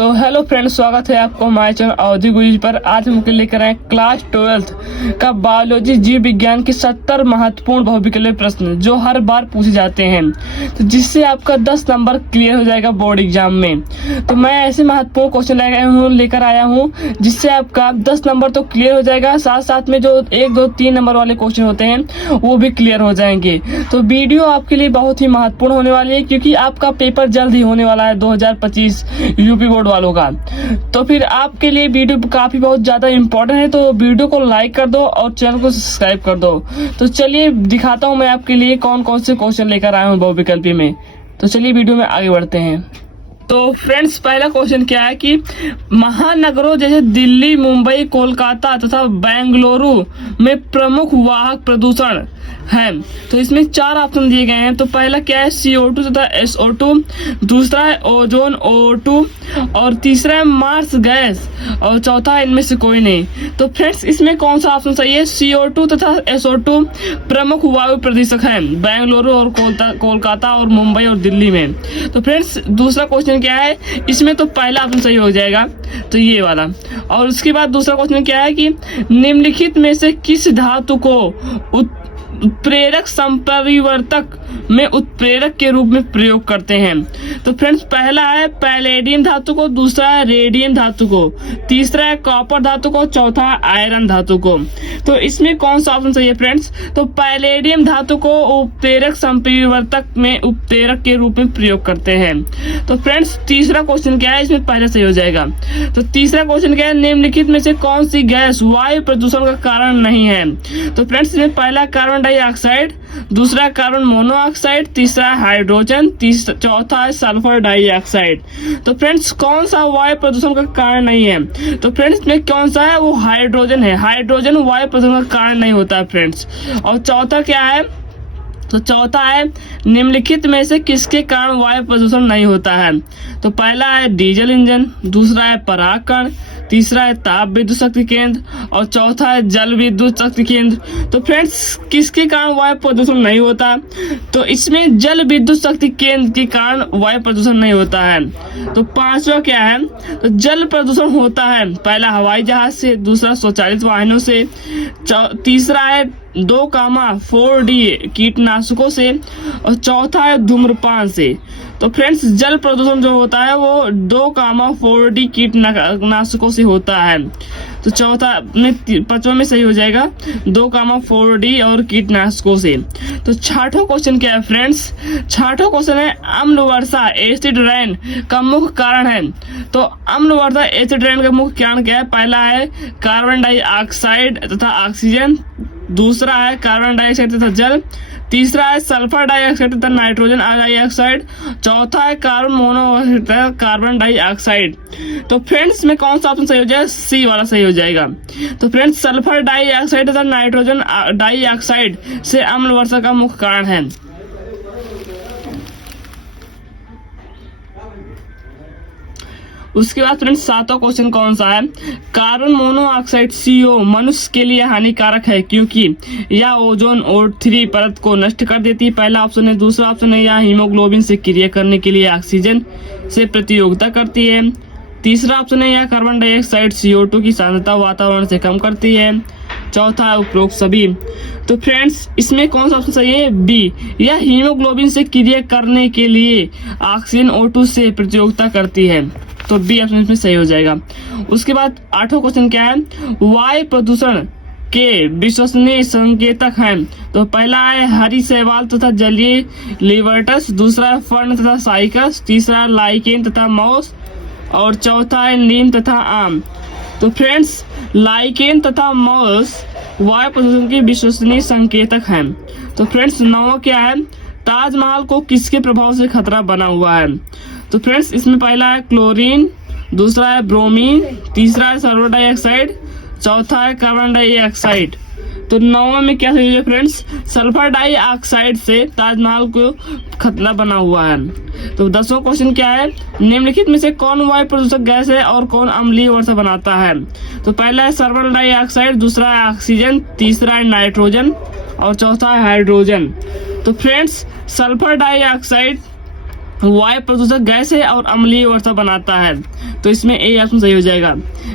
तो hello friends, स्वागत है आपको हमारे चैनल अवधि गुरुजी पर। आज हम लेकर आए क्लास 12 का बायोलॉजी जीव विज्ञान के 70 महत्वपूर्ण बहुविकल्पीय प्रश्न जो हर बार पूछे जाते हैं, तो जिससे आपका 10 नंबर क्लियर हो जाएगा बोर्ड एग्जाम में। तो मैं ऐसे महत्वपूर्ण क्वेश्चन लेकर आया हूँ जिससे आपका 10 नंबर तो क्लियर हो जाएगा, साथ साथ में जो 1, 2, 3 नंबर वाले क्वेश्चन होते हैं वो भी क्लियर हो जाएंगे। तो वीडियो आपके लिए बहुत ही महत्वपूर्ण होने वाली है क्योंकि आपका पेपर जल्द ही होने वाला है 2025 यूपी बोर्ड वालों का। तो फिर आपके लिए वीडियो काफी बहुत ज्यादा इम्पोर्टेंट है, तो वीडियो को लाइक कर दो और चैनल को सब्सक्राइब कर दो। तो चलिए दिखाता हूँ मैं आपके लिए कौन कौन से क्वेश्चन लेकर आया हूँ बहुविकल्पी में। तो चलिए वीडियो में आगे बढ़ते हैं। तो फ्रेंड्स, पहला क्वेश्चन क्या है कि महानगरों जैसे दिल्ली, मुंबई, कोलकाता तथा बेंगलुरु में प्रमुख वाहक प्रदूषण है। तो इसमें 4 ऑप्शन दिए गए हैं। तो पहला क्या है CO2 तथा SO2, दूसरा है ओजोन O2 और तीसरा है मार्स गैस और चौथा है इनमें से कोई नहीं। तो फ्रेंड्स, इसमें कौन सा ऑप्शन सही है? CO2 तथा SO2 प्रमुख वायु प्रदूषक हैं बेंगलुरु और कोलकाता और मुंबई और दिल्ली में। तो फ्रेंड्स, दूसरा क्वेश्चन क्या है? इसमें तो पहला ऑप्शन सही हो जाएगा, तो ये वाला। और उसके बाद दूसरा क्वेश्चन क्या है कि निम्नलिखित में से किस धातु को उत्प्रेरक संपरिवर्तक में उत्प्रेरक के रूप में प्रयोग करते हैं? तो फ्रेंड्स, पहला है पैलेडियम धातु को, दूसरा है रेडियम धातु को, तीसरा है कॉपर धातु को, चौथा है आयरन धातु को। तो इसमें कौन सा ऑप्शन सही है फ्रेंड्स? तो पैलेडियम धातु को उत्प्रेरक संपरिवर्तक में उत्प्रेरक के रूप में प्रयोग करते हैं। तो फ्रेंड्स, तीसरा क्वेश्चन क्या है? इसमें पहले सही हो जाएगा। तो तीसरा क्वेश्चन क्या है? निम्नलिखित में से कौन सी गैस वायु प्रदूषण का कारण नहीं है? तो फ्रेंड्स, इसमें पहला कार्बन डाइऑक्साइड, दूसरा कार्बन मोनोऑक्साइड, तीसरा हाइड्रोजन, चौथा है सल्फर डाइऑक्साइड। तो फ्रेंड्स, कौन सा वायु प्रदूषण का कारण नहीं है? तो फ्रेंड्स, में कौन सा है? वो हाइड्रोजन है। हाइड्रोजन वायु प्रदूषण का कारण नहीं होता है फ्रेंड्स। और चौथा क्या है? तो चौथा है निम्नलिखित में से किसके कारण वायु प्रदूषण नहीं होता है? तो पहला है डीजल इंजन, दूसरा है परागकण, तीसरा है ताप विद्युत शक्ति केंद्र और चौथा है जल विद्युत शक्ति केंद्र। तो फ्रेंड्स, किसके कारण वायु प्रदूषण नहीं होता? तो इसमें जल विद्युत शक्ति केंद्र के कारण वायु प्रदूषण नहीं होता है। तो पांचवा क्या है? तो जल प्रदूषण होता है पहला हवाई जहाज से, दूसरा स्वचालित वाहनों से, तीसरा है 2,4-D कीटनाशकों से और चौथा है धूम्रपान से। तो फ्रेंड्स, जल प्रदूषण जो होता है वो 2,4-D कीटनाशकों से होता है। तो चौथा में 5वां में सही हो जाएगा 2,4-D और कीटनाशकों से। तो छठवां क्वेश्चन क्या है फ्रेंड्स? छठवां क्वेश्चन है अम्ल वर्षा एसिड रेन का मुख्य कारण है। तो अम्ल वर्षा एसिड रेन का मुख्य कारण क्या है? पहला है कार्बन डाइऑक्साइड तथा ऑक्सीजन, दूसरा है कार्बन डाइऑक्साइड तथा जल, तीसरा है सल्फर डाइऑक्साइड तथा नाइट्रोजन डाइऑक्साइड, चौथा है कार्बन मोनोऑक्साइड तथा कार्बन डाइऑक्साइड। तो फ्रेंड्स, में कौन सा ऑप्शन सही हो जाएगा? सी वाला सही हो जाएगा। तो फ्रेंड्स, सल्फर डाइऑक्साइड तथा नाइट्रोजन डाइऑक्साइड से अम्ल वर्षा का मुख्य कारण है। उसके बाद फ्रेंड्स, 7वां क्वेश्चन कौन सा है? कार्बन मोनोऑक्साइड CO मनुष्य के लिए हानिकारक है क्योंकि यह ओजोन O3 परत को नष्ट कर देती है। पहला ऑप्शन है। दूसरा ऑप्शन है यह हीमोग्लोबिन से क्रिया करने के लिए ऑक्सीजन से प्रतियोगिता करती है। तीसरा ऑप्शन है यह कार्बन डाइऑक्साइड CO2 की सांद्रता वातावरण से कम करती है। चौथा उपरोक्त सभी। तो फ्रेंड्स, इसमें कौन सा ऑप्शन सही है? बी, यह हीमोग्लोबिन से क्रिया करने के लिए ऑक्सीजन O2 से प्रतियोगिता करती है। तो बी ऑप्शन इसमें सही हो जाएगा। उसके बाद 8वां क्वेश्चन क्या है? वायु प्रदूषण के विश्वसनीय संकेतक हैं। तो पहला है हरी शैवाल तथा जलीय लिवर्टस, दूसरा है फर्न तथा साइकस, तीसरा लाइकेन तथा मॉस और चौथा है नीम तथा आम। तो फ्रेंड्स, लाइकेन तथा मॉस वायु प्रदूषण के विश्वसनीय संकेतक हैं। तो फ्रेंड्स, 9वां क्या है? ताजमहल को किसके प्रभाव से खतरा बना हुआ है? तो फ्रेंड्स, इसमें पहला है क्लोरीन, दूसरा है ब्रोमीन, तीसरा है सल्फर डाइऑक्साइड, चौथा है कार्बन डाइऑक्साइड। तो 9वां में क्या सही है फ्रेंड्स? सल्फर डाइऑक्साइड से ताजमहल को खतरा बना हुआ है। तो 10वां क्वेश्चन क्या है? निम्नलिखित में से कौन वायु प्रदूषक गैस है और कौन अम्लीय वर्षा बनाता है? तो पहला है सल्फर डाइऑक्साइड, दूसरा है ऑक्सीजन, तीसरा है नाइट्रोजन और चौथा है हाइड्रोजन। तो फ्रेंड्स, सल्फर डाइऑक्साइड वायु प्रदूषक गैस है और अम्लीय वर्षा बनाता है, तो इसमें ए ऑप्शन सही हो जाएगा।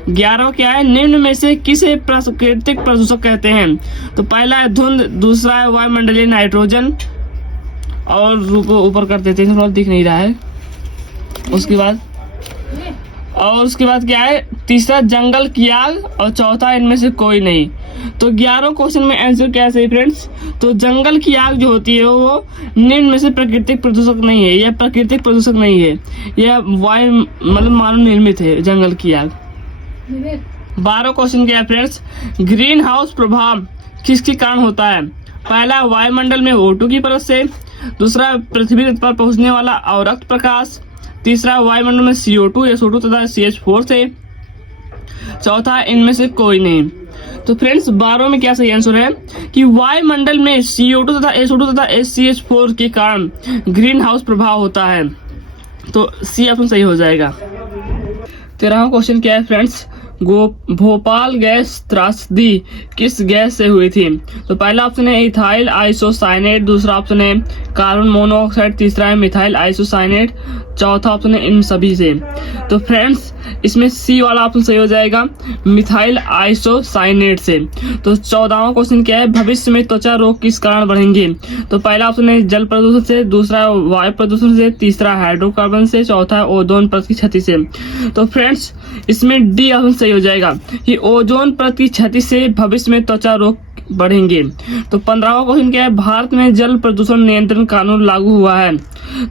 11 क्या है, निम्न में से किसे प्राकृतिक प्रदूषक कहते हैं? तो पहला है धुंध, दूसरा है वायुमंडलीय नाइट्रोजन, और रुको ऊपर कर देते हैं, दिख नहीं रहा है। उसके बाद क्या है, तीसरा जंगल की आग, और चौथा इनमें से कोई नहीं। तो 11 क्वेश्चन में आंसर क्या है सही फ्रेंड्स? तो जंगल की आग जो होती है वो निम्न में से प्राकृतिक प्रदूषक नहीं है, यह प्राकृतिक प्रदूषक नहीं है, यह वायु मतलब मानव निर्मित है जंगल की आग। 12 क्वेश्चन क्या है फ्रेंड्स, ग्रीन हाउस प्रभाव किसके कारण होता है? पहला वायुमंडल में O2 की परत से, दूसरा पृथ्वी पर पहुंचने वाला अवरक्त प्रकाश, तीसरा वायुमंडल में CO2 SO2 तथा CH4 से, चौथा इनमें से कोई नहीं। तो फ्रेंड्स 12 में क्या सही आंसर है कि वायुमंडल में CO2 तथा SO2 तथा CH4 के कारण ग्रीन हाउस प्रभाव होता है, तो सी ऑप्शन सही हो जाएगा। 13वां क्वेश्चन क्या है फ्रेंड्स, भोपाल गैस त्रासदी किस गैस से हुई थी? तो पहला ऑप्शन है इथाइल आइसोसाइनेट, दूसरा ऑप्शन है कार्बन मोनोऑक्साइड, तीसरा है मिथाइल आइसोसाइनेट, चौथा ऑप्शन है इन सभी से। तो फ्रेंड्स इसमें सी वाला ऑप्शन सही हो जाएगा, मिथाइल आइसोसाइनेट से। तो 14वां क्वेश्चन क्या है, भविष्य में त्वचा रोग किस कारण बढ़ेंगे? तो पहला ऑप्शन है जल प्रदूषण से, दूसरा वायु प्रदूषण से, तीसरा हाइड्रोकार्बन से, चौथा ओजोन परत की क्षति से। तो फ्रेंड्स इसमें डी ऑप्शन सही हो जाएगा कि ओजोन परत की क्षति से भविष्य में त्वचा रोग बढ़ेंगे। तो 15वां क्वेश्चन क्या है, भारत में जल प्रदूषण नियंत्रण कानून लागू हुआ है?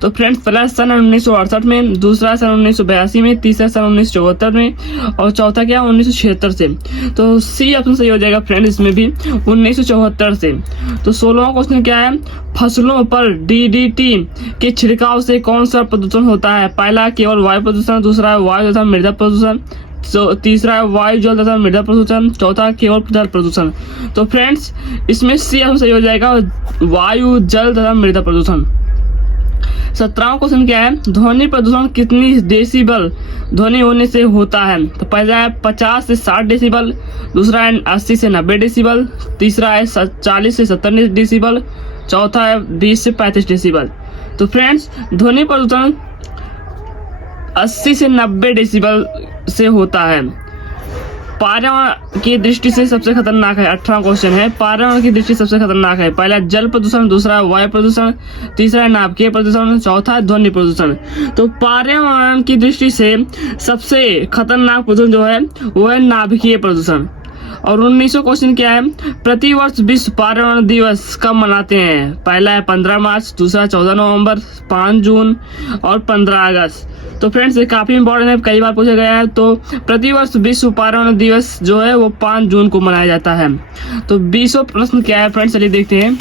तो फ्रेंड्स पहला सन 1968 में, दूसरा सन 1982 में, तीसरा सन 1974 में, और चौथा क्या 1976 से। तो सी ऑप्शन सही हो जाएगा फ्रेंड्स इसमें भी 1974 से। तो 16वां क्वेश्चन क्या है, फसलों पर DDT के छिड़काव से कौन सा प्रदूषण होता है? पहला केवल वायु प्रदूषण, दूसरा वायु तथा मृदा प्रदूषण, तीसरा वायु जल तथा मृदा प्रदूषण, चौथा केवल जल प्रदूषण। तो फ्रेंड्स इसमें सी ऑप्शन सही हो जाएगा, वायु जल तथा मृदा प्रदूषण। 17वां क्वेश्चन क्या है, ध्वनि प्रदूषण कितनी डेसिबल ध्वनि होने से होता है? तो पहला है 50 से 60 डेसिबल, दूसरा है 80 से 90 डेसिबल, तीसरा है 40 से 70 डेसिबल, चौथा है 20 से 35 डेसिबल। तो फ्रेंड्स ध्वनि प्रदूषण 80 से 90 डेसिबल से होता है। पर्यावरण की दृष्टि से सबसे खतरनाक है, 18वां क्वेश्चन है, पर्यावरण की दृष्टि से सबसे खतरनाक है। पहला जल प्रदूषण, दूसरा वायु प्रदूषण, तीसरा नाभिकीय प्रदूषण, चौथा ध्वनि प्रदूषण। तो पर्यावरण की दृष्टि से सबसे खतरनाक प्रदूषण जो है वो है नाभिकीय प्रदूषण। और 19वां क्वेश्चन क्या है, प्रतिवर्ष विश्व पर्यावरण दिवस कब मनाते हैं? पहला है 15 मार्च, दूसरा 14 नवंबर, 5 जून और 15 अगस्त। तो फ्रेंड्स ये काफी इंपॉर्टेंट है, कई बार पूछा गया है। तो प्रतिवर्ष विश्व पर्यावरण दिवस जो है वो 5 जून को मनाया जाता है। तो 20वां प्रश्न क्या है फ्रेंड्स, चलिए देखते हैं।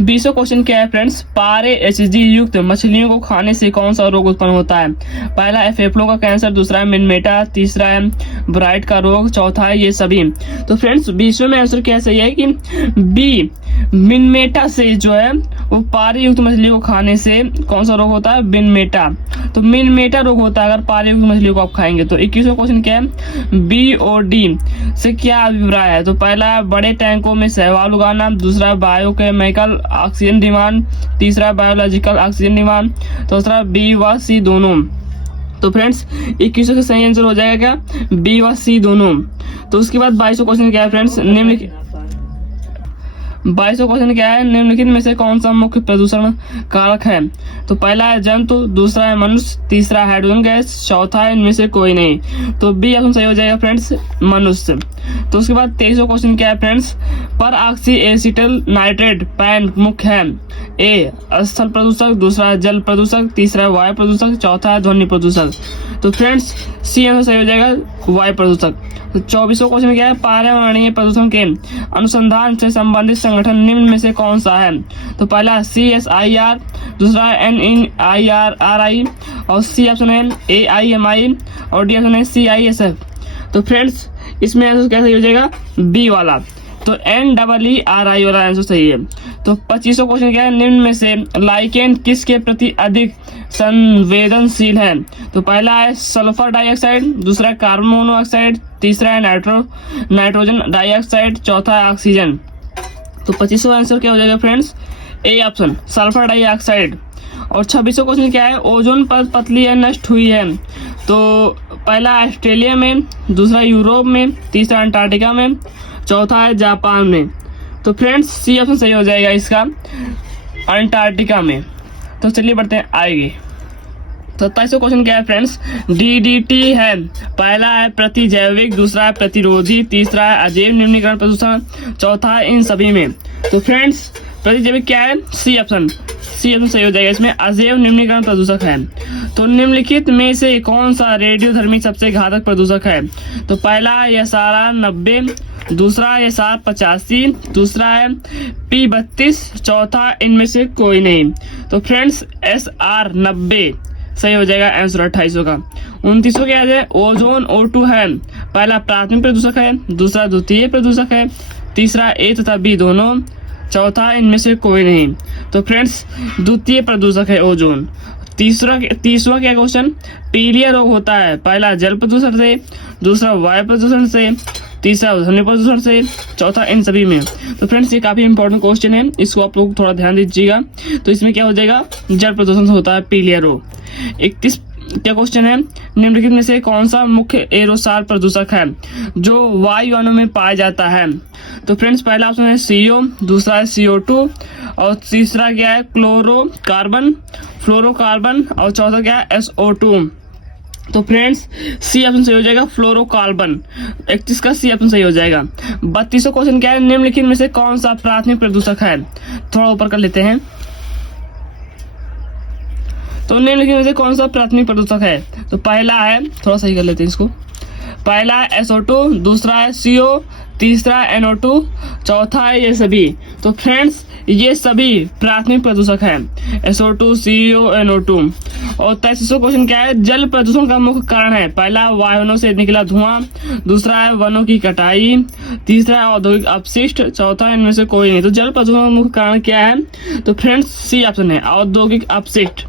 20वां क्वेश्चन क्या है फ्रेंड्स, पारे HG युक्त मछलियों को खाने से कौन सा रोग उत्पन्न होता है? पहला है फेफड़ों का कैंसर, दूसरा है मिनमेटा, तीसरा है ब्राइट का रोग, चौथा है ये सभी। तो फ्रेंड्स 20वें में आंसर क्या सही है कि बी मिनमेटा से जो है वो पारे युक्त मछली को खाने से कौन सा रोग होता है? मिनमेटा। तो मिनमेटा रोग होता है अगर पारे युक्त मछली को आप खाएंगे। तो 21वां क्वेश्चन क्या है, BOD से क्या अभिप्राय है? तो पहला बड़े टैंकों में शैवाल उगाना, दूसरा बायोकेमिकल ऑक्सीजन डिमांड, तीसरा बायोलॉजिकल ऑक्सीजन डिमांड, दूसरा बी व सी दोनों। तो फ्रेंड्स 21 का सही आंसर हो जाएगा बी व सी दोनों। तो उसके बाद 22वां क्वेश्चन क्या है फ्रेंड्स, 22वां क्वेश्चन क्या है, निम्नलिखित में से कौन सा मुख्य प्रदूषण कारक है? तो पहला है जंतु, दूसरा है मनुष्य, तीसरा हाइड्रोजन गैस, चौथा है इनमें से कोई नहीं। तो बी ऑप्शन सही हो जाएगा फ्रेंड्स मनुष्य। तो उसके बाद 23वां क्वेश्चन क्या है फ्रेंड्स, पर ऑक्सी एसिटल नाइट्रेट पैन मुख्य है? ए स्थल प्रदूषक, दूसरा जल प्रदूषक, तीसरा वायु प्रदूषक, चौथा है ध्वनि प्रदूषक। तो फ्रेंड्स सी आंसर सही हो जाएगा वायु प्रदूषक। तो 24वां क्वेश्चन क्या है, पर्यावरणीय प्रदूषण के अनुसंधान से संबंधित संगठन निम्न में से कौन सा है? तो पहला CSIR, दूसरा है NIRI और सी ऑप्शन है AIMI और डी ऑप्शन है CISF। तो फ्रेंड्स इसमें आंसर क्या सही हो जाएगा? बी वाला। तो NEERI वाला आंसर सही है। तो 25वां क्वेश्चन क्या है, निम्न में से लाइकेन किसके प्रति अधिक संवेदनशील है? तो पहला है सल्फर डाइऑक्साइड, दूसरा कार्बन मोनोऑक्साइड, तीसरा है नाइट्रोजन डाइऑक्साइड, चौथा है ऑक्सीजन। तो 25वां आंसर क्या हो जाएगा friends, A option sulphur dioxide. और 26वां क्वेश्चन क्या है, ओजोन परत पतली है, नष्ट हुई है। तो पहला ऑस्ट्रेलिया में, दूसरा यूरोप में, तीसरा अंटार्कटिका में, चौथा है जापान में। तो फ्रेंड्स सी ऑप्शन सही हो जाएगा इसका, अंटार्कटिका में। तो चलिए बढ़ते हैं आगे। तो 27वां क्वेश्चन क्या है फ्रेंड्स, डीडीटी है। पहला है प्रतिजैविक, दूसरा है प्रतिरोधी, तीसरा है अजैव निम्नीकरण प्रदूषण, चौथा है इन सभी में। तो फ्रेंड्स प्रतिजैविक क्या है, सी ऑप्शन सही हो जाएगा इसमें, अजैव निम्नीकरण प्रदूषक है। तो निम्नलिखित में से कौन सा रेडियोधर्मी सबसे घातक प्रदूषक है। तो पहला है यसारा 90, दूसरा है यसार 85, दूसरा है P32, चौथा इनमें से कोई नहीं। तो फ्रेंड्स SR 90 सही हो जाएगा आंसर 2800 का। 29वां क्या है, ओजोन O2 है। पहला प्राथमिक प्रदूषक है, दूसरा द्वितीय प्रदूषक है, तीसरा A तथा B दोनों, चौथा इनमें से कोई नहीं। तो फ्रेंड्स द्वितीय प्रदूषक है ओजोन। तीसरा क्या क्वेश्चन, पीलिया रोग होता है। पहला जल प्रदूषण से, दूसरा वायु प्रदूषण से, तीसरा ध्वनि प्रदूषण से, चौथा इन सभी में। तो फ्रेंड्स ये काफी इंपॉर्टेंट क्वेश्चन है, इसको आप लोग थोड़ा ध्यान दीजिएगा। तो इसमें क्या हो जाएगा, जल प्रदूषण से होता है पीलिया रोग। 31 क्या क्वेश्चन है, निम्नलिखित में से कौन सा मुख्य एरोसॉल प्रदूषक है जो वायुयानों में पाया जाता है। तो फ्रेंड्स पहला ऑप्शन है CO, दूसरा है CO2 और तीसरा क्या है क्लोरोकार्बन, फ्लोरोकार्बन और चौथा क्या है SO2। तो फ्रेंड्स सी ऑप्शन सही हो जाएगा, फ्लोरोकार्बन। 31 का सी ऑप्शन सही हो जाएगा। 32वां क्वेश्चन क्या है, निम्नलिखित में से कौन सा प्राथमिक प्रदूषक है। थोड़ा ऊपर कर लेते हैं। तो निम्नलिखित में से कौन सा प्राथमिक प्रदूषक है। तो पहला है, थोड़ा सही कर लेते हैं इसको, पहला है SO2, दूसरा है CO, तीसरा है NO2, चौथा है ये सभी। तो फ्रेंड्स ये सभी प्राथमिक प्रदूषक है, SO2, CO, NO2। और 33वां क्वेश्चन क्या है, जल प्रदूषण का मुख्य कारण है। पहला वाहनों से निकला धुआं, दूसरा है वनों की कटाई, तीसरा है औद्योगिक अपशिष्ट, चौथा इनमें से कोई नहीं। तो जल प्रदूषण का मुख्य कारण क्या है। तो फ्रेंड्स सी ऑप्शन है, औद्योगिक अपशिष्ट।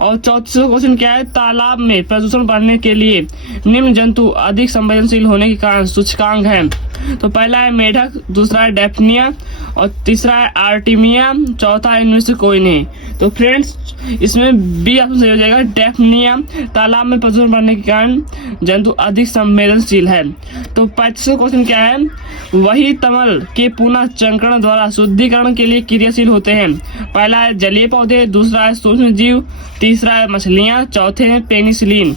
और 34वां क्वेश्चन क्या है, तालाब में प्रदूषण बढ़ने के लिए निम्न जंतु अधिक संवेदनशील होने के कारण सूचकांक है। तो पहला है मेढक, दूसरा है डेफनिया और तीसरा है आर्टिमिया, चौथा इनमें से कोई नहीं। तो फ्रेंड्स इसमें बी ऑप्शन सही हो जाएगा, डेफनिया। तालाब में प्रदूषण बढ़ने के कारण जंतु अधिक संवेदनशील है। तो 35वां क्वेश्चन क्या है, वही तमल के पुनः चंक्रण द्वारा शुद्धिकरण के लिए क्रियाशील होते हैं। पहला है जलीय पौधे, दूसरा है सूक्ष्म जीव, तीसरा है मछलियां, चौथे हैं पेनिसिलिन।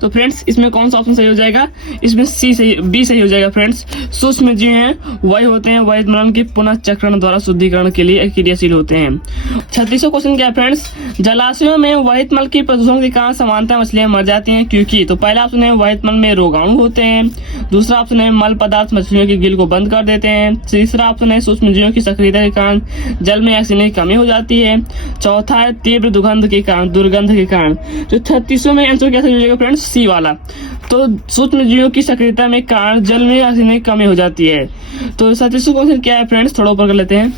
तो फ्रेंड्स इसमें कौन सा ऑप्शन सही हो जाएगा, इसमें बी सही हो जाएगा। फ्रेंड्स सूक्ष्म जीव हैं, वही होते हैं वही मल के पुनः चक्रण द्वारा शुद्धिकरण के लिए क्रियाशील होते हैं। 36वां क्वेश्चन क्या है फ्रेंड्स, जलाशयों में वहित मल की प्रदूषण के कारण सामान्यतः मछलियां मर जाती हैं क्योंकि। तो पहला ऑप्शन है वहित मल में रोगाणु होते हैं, दूसरा ऑप्शन है मल पदार्थ मछलियों की गिल को बंद कर देते हैं, तीसरा ऑप्शन है सूक्ष्म जीवों की सक्रियता के कारण जल में ऑक्सीजन की कमी हो जाती है, चौथा है तीव्र दुर्गंध के कारण। तो 36वें में आंसर क्या सही हो जाएगा फ्रेंड्स, सी वाला। तो सूक्ष्म जीवों की सक्रियता में कारण जल में ऑक्सीजन की कमी हो जाती है। तो 37वां क्वेश्चन क्या है फ्रेंड्स, थोड़ा ऊपर कर लेते हैं।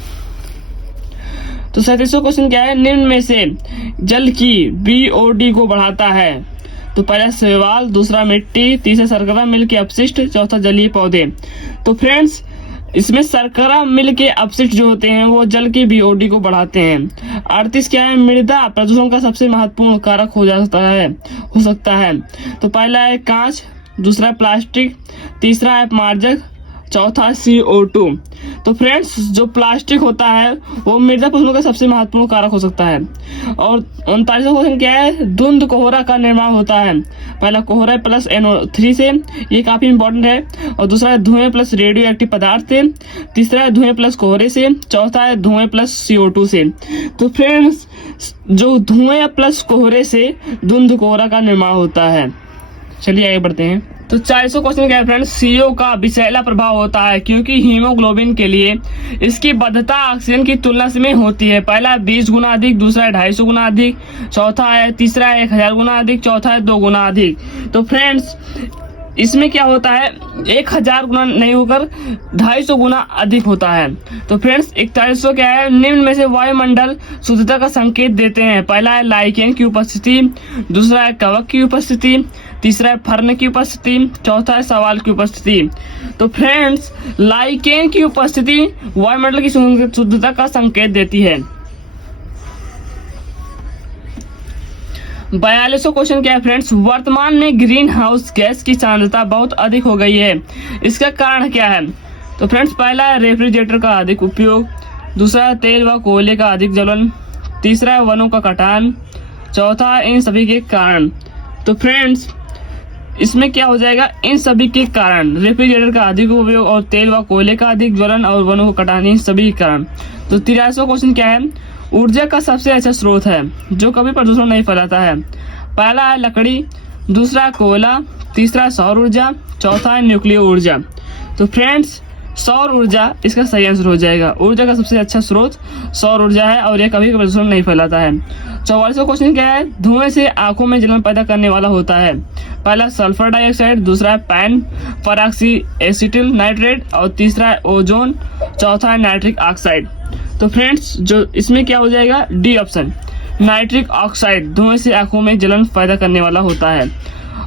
तो 37वां क्वेश्चन क्या है, निम्न में से जल की BOD को बढ़ाता है। तो पहला शैवाल, दूसरा मिट्टी, तीसरा शर्करा मिल के अपशिष्ट, चौथा जलीय पौधे। तो फ्रेंड्स इसमें शर्करा मिल के अपशिष्ट जो होते हैं वो जल की BOD को बढ़ाते हैं। 38 क्या है, मृदा प्रदूषण का सबसे महत्वपूर्ण कारक हो सकता है। तो पहला है कांच, दूसरा प्लास्टिक, तीसरा है मार्जक, चौथा CO2। तो फ्रेंड्स जो प्लास्टिक होता है वो मृदा प्रदूषण का सबसे महत्वपूर्ण कारक हो सकता है। और 39वां क्वेश्चन क्या है, धुंध कोहरा का निर्माण होता है। पहला कोहरा प्लस NO3 से, ये काफी इंपॉर्टेंट है। और दूसरा है धुएं प्लस रेडियो एक्टिव पदार्थ से, तीसरा है धुएं प्लस कोहरे से, चौथा है धुएं प्लस CO2 से। तो फ्रेंड्स जो धुएं प्लस कोहरे से धुंध कोहरा का निर्माण होता है। चलिए आगे बढ़ते हैं। तो 40वां क्वेश्चन क्या है फ्रेंड्स, CO का विषैला प्रभाव होता है क्योंकि हीमोग्लोबिन के लिए इसकी बद्धता ऑक्सीजन की तुलना में होती है। पहला 20 गुना अधिक, दूसरा है 250 गुना अधिक, चौथा है, तीसरा है 1000 गुना अधिक, चौथा है 2 गुना अधिक। तो फ्रेंड्स इसमें क्या होता है, 1000 गुना नहीं होकर 250 गुना अधिक होता है। तो फ्रेंड्स 41वां क्या है, निम्न में से वायुमंडल शुद्धता का संकेत देते हैं। पहला है लाइकेन की उपस्थिति, दूसरा है कवक की उपस्थिति, तीसरा है फर्न की उपस्थिति, चौथा है सवाल की उपस्थिति। तो फ्रेंड्स, लाइकेन की उपस्थिति वायुमंडल की शुद्धता का संकेत देती है। 42वां क्वेश्चन क्या है फ्रेंड्स, वर्तमान में ग्रीन हाउस गैस की सांद्रता बहुत अधिक हो गई है, इसका कारण क्या है? तो फ्रेंड्स, पहला है रेफ्रिजरेटर का अधिक उपयोग, दूसरा है तेल व कोयले का अधिक जलन, तीसरा है वनों का कटान, चौथा है इन सभी के कारण। तो फ्रेंड्स, इसमें क्या हो जाएगा, इन सभी के कारण, रेफ्रिजरेटर का अधिक उपयोग और तेल व कोयले का अधिक ज्वलन और वनों को कटान, इन सभी के कारण। तो 83वां क्वेश्चन क्या है, ऊर्जा का सबसे अच्छा स्रोत है जो कभी प्रदूषण नहीं फैलाता है। पहला है लकड़ी, दूसरा है कोयला, तीसरा है सौर ऊर्जा, चौथा है न्यूक्लियर ऊर्जा। तो फ्रेंड्स, सौर ऊर्जा इसका सही आंसर हो जाएगा। ऊर्जा का सबसे अच्छा स्रोत सौर ऊर्जा है और यह कभी प्रदूषण नहीं फैलाता है। 44वां क्वेश्चन क्या है, धुएं से आंखों में जलन पैदा करने वाला होता है। पहला सल्फर डाइऑक्साइड, दूसरा है पैन पराक्सी एसिटिल नाइट्रेट और तीसरा है ओजोन, चौथा है नाइट्रिक ऑक्साइड। तो फ्रेंड्स, जो इसमें क्या हो जाएगा, डी ऑप्शन, नाइट्रिक ऑक्साइड धुएं से आंखों में जलन पैदा करने वाला होता है।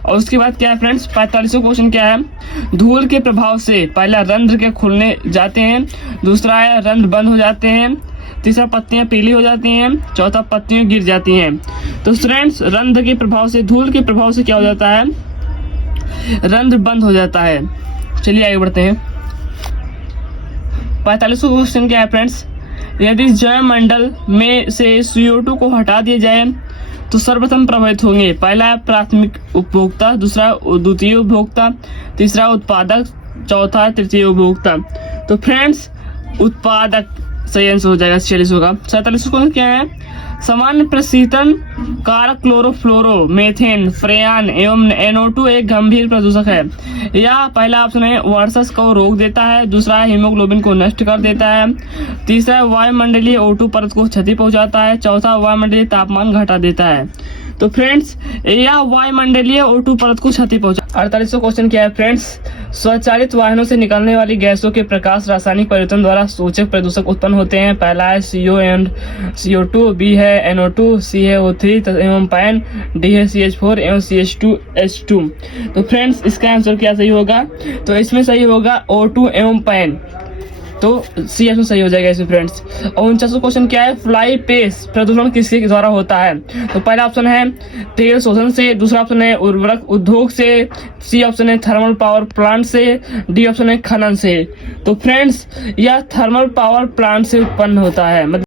और उसके बाद क्या है फ्रेंड्स, 45वां क्वेश्चन क्या है, धूल के प्रभाव से पहला रंध्र के खुलने जाते हैं, दूसरा है रंध्र बंद हो जाते हैं, तीसरा पत्तियां पीली हो जाती हैं, चौथा पत्तियां गिर जाती हैं। तो फ्रेंड्स, रंध्र के प्रभाव से, धूल के प्रभाव से क्या हो जाता है, रंध्र बंद हो जाता है। चलिए आगे बढ़ते हैं। 45वां क्वेश्चन क्या है फ्रेंड्स, यदि जैवमंडल में से CO2 को हटा दिया जाए तो सर्वप्रथम प्रभावित होंगे। पहला है प्राथमिक उपभोक्ता, दूसरा द्वितीय उपभोक्ता, तीसरा उत्पादक, चौथा तृतीय उपभोक्ता। तो फ्रेंड्स, उत्पादक सही आंसर हो जाएगा 46 होगा। 47 क्वेश्चन क्या है, सामान्य प्रशीतन कारक क्लोरोफ्लोरो मेथेन फ्रेयान एवं NO2 एक गंभीर प्रदूषक है। या पहला ऑप्शन है वर्षस को रोक देता है, दूसरा है हीमोग्लोबिन को नष्ट कर देता है, तीसरा है वायुमंडलीय O2 परत को क्षति पहुंचाता है, चौथा वायुमंडलीय तापमान घटा देता है। तो फ्रेंड्स, यह वायुमंडलीय O2 परत को क्षति पहुंचा। 48वां क्वेश्चन क्या है फ्रेंड्स, स्वचालित वाहनों से निकलने वाली गैसों के प्रकाश रासायनिक परिवर्तन द्वारा सूचक प्रदूषक उत्पन्न होते हैं। पहला है CO एंड CO2, बी है NO2, सी है O3 एवं पैन, डी है CH4 एवं CH2H2। तो फ्रेंड्स, इसका आंसर क्या सही होगा, तो इसमें सही होगा O2 एवं पैन, तो सी ऑप्शन सही हो जाएगा इसमें फ्रेंड्स। और 49वां क्वेश्चन क्या है, फ्लाई पेस प्रदूषण किसके द्वारा होता है? तो पहला ऑप्शन है तेल शोषण से, दूसरा ऑप्शन है उर्वरक उद्योग से, सी ऑप्शन है थर्मल पावर प्लांट से, डी ऑप्शन है खनन से। तो फ्रेंड्स, यह थर्मल पावर प्लांट से उत्पन्न होता है, मतलब